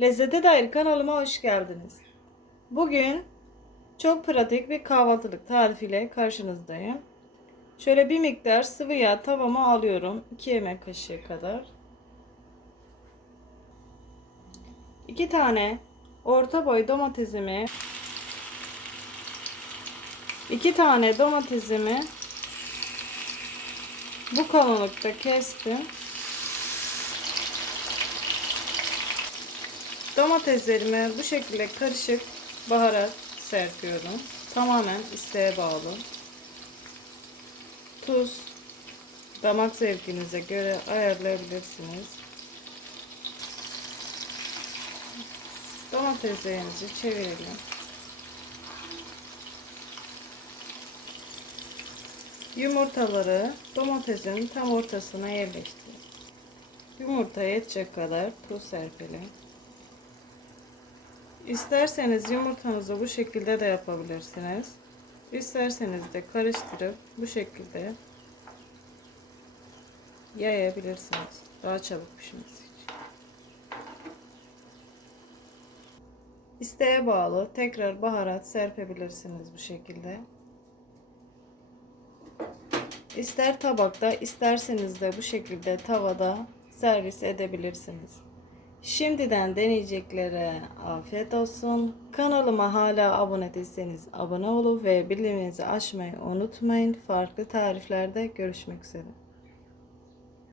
Lezzete dair kanalıma hoş geldiniz. Bugün çok pratik bir kahvaltılık tarifiyle karşınızdayım. Şöyle bir miktar sıvı yağ tavama alıyorum. 2 yemek kaşığı kadar. 2 tane orta boy domatesimi 2 tane domatesimi bu kalınlıkta kestim. Domateslerime bu şekilde karışık baharat serpiyorum. Tamamen isteğe bağlı. Tuz damak zevkinize göre ayarlayabilirsiniz. Domateslerimizi çevirelim. Yumurtaları domatesin tam ortasına yerleştirin. Yumurta yetecek kadar tuz serpelim. İsterseniz yumurtanızı bu şekilde de yapabilirsiniz. İsterseniz de karıştırıp bu şekilde yayabilirsiniz. Daha çabuk pişmesi için. İsteğe bağlı tekrar baharat serpebilirsiniz bu şekilde. İster tabakta isterseniz de bu şekilde tavada servis edebilirsiniz. Şimdiden deneyeceklere afiyet olsun. Kanalıma hala abone değilseniz abone olup ve bildiriminizi açmayı unutmayın. Farklı tariflerde görüşmek üzere.